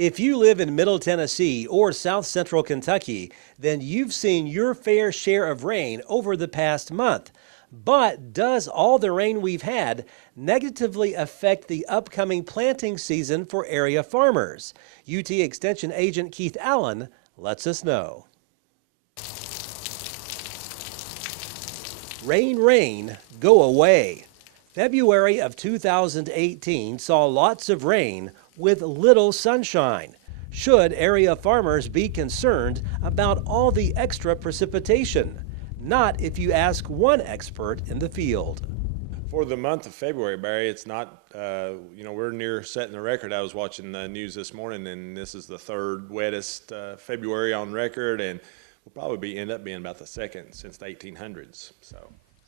If you live in Middle Tennessee or South Central Kentucky, then you've seen your fair share of rain over the past month. But does all the rain we've had negatively affect the upcoming planting season for area farmers? UT Extension Agent Keith Allen lets us know. Rain, rain, go away. February of 2018 saw lots of rain with little sunshine. Should area farmers be concerned about all the extra precipitation? Not if you ask one expert in the field. For the month of February, Barry, it's not, we're near setting the record. I was watching the news this morning, and this is the third wettest February on record, and we'll probably end up being about the second since the 1800s.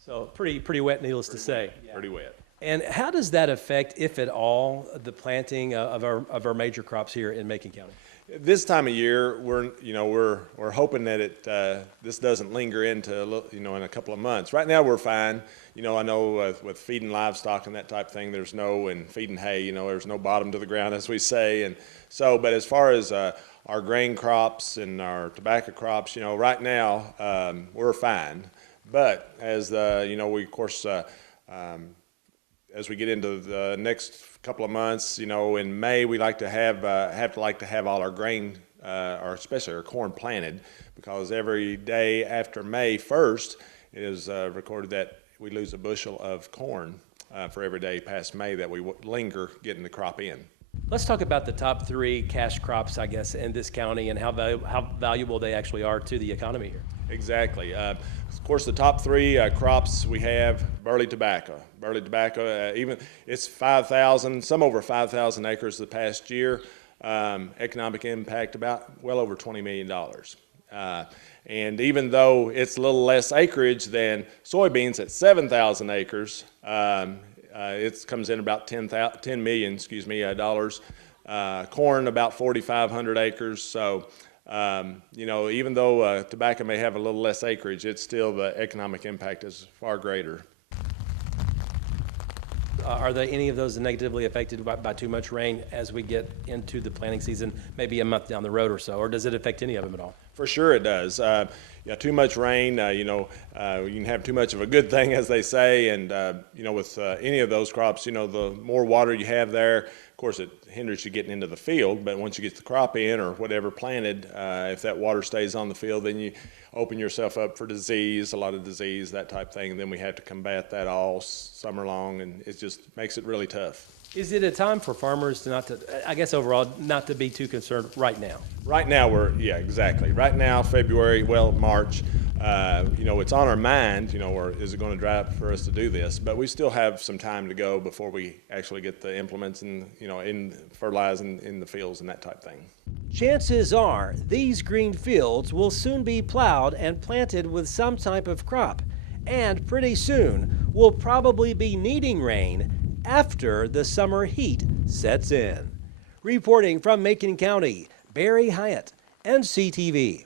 So pretty wet, needless to say. Pretty wet. And how does that affect, if at all, the planting of our major crops here in Macon County? This time of year, we're hoping that this doesn't linger into in a couple of months. Right now, we're fine. I know with feeding livestock and that type of thing, and feeding hay, there's no bottom to the ground, as we say. And so, but as far as our grain crops and our tobacco crops, right now we're fine. But as we of course. As we get into the next couple of months, in May, we like to have all our grain, or especially our corn planted, because every day after May 1st, it is recorded that we lose a bushel of corn for every day past May that we linger getting the crop in. Let's talk about the top three cash crops, I guess, in this county and how valuable they actually are to the economy here. Exactly. Of course, the top three crops we have: burley tobacco. Burley tobacco, even it's 5,000, some over 5,000 acres the past year. Economic impact about well over $20 million. And even though it's a little less acreage than soybeans at 7,000 acres, it comes in about $10 million dollars. Corn about 4,500 acres. So, even though tobacco may have a little less acreage, it's still the economic impact is far greater. Are there any of those negatively affected by too much rain as we get into the planting season, maybe a month down the road or so, or does it affect any of them at all? For sure it does. Too much rain, you can have too much of a good thing, as they say, and, with any of those crops, the more water you have there, of course it hinders you getting into the field, but once you get the crop in or whatever planted, if that water stays on the field, then you open yourself up for disease, a lot of disease, that type of thing, and then we have to combat that all summer long, and it just makes it really tough. Is it a time for farmers overall, not to be too concerned right now? Right now, exactly. Right now, February, March, it's on our mind, or is it going to dry up for us to do this? But we still have some time to go before we actually get the implements and, in fertilizing in the fields and that type of thing. Chances are these green fields will soon be plowed and planted with some type of crop. And pretty soon, we'll probably be needing rain after the summer heat sets in. Reporting from Macon County, Barry Hyatt, NCTV.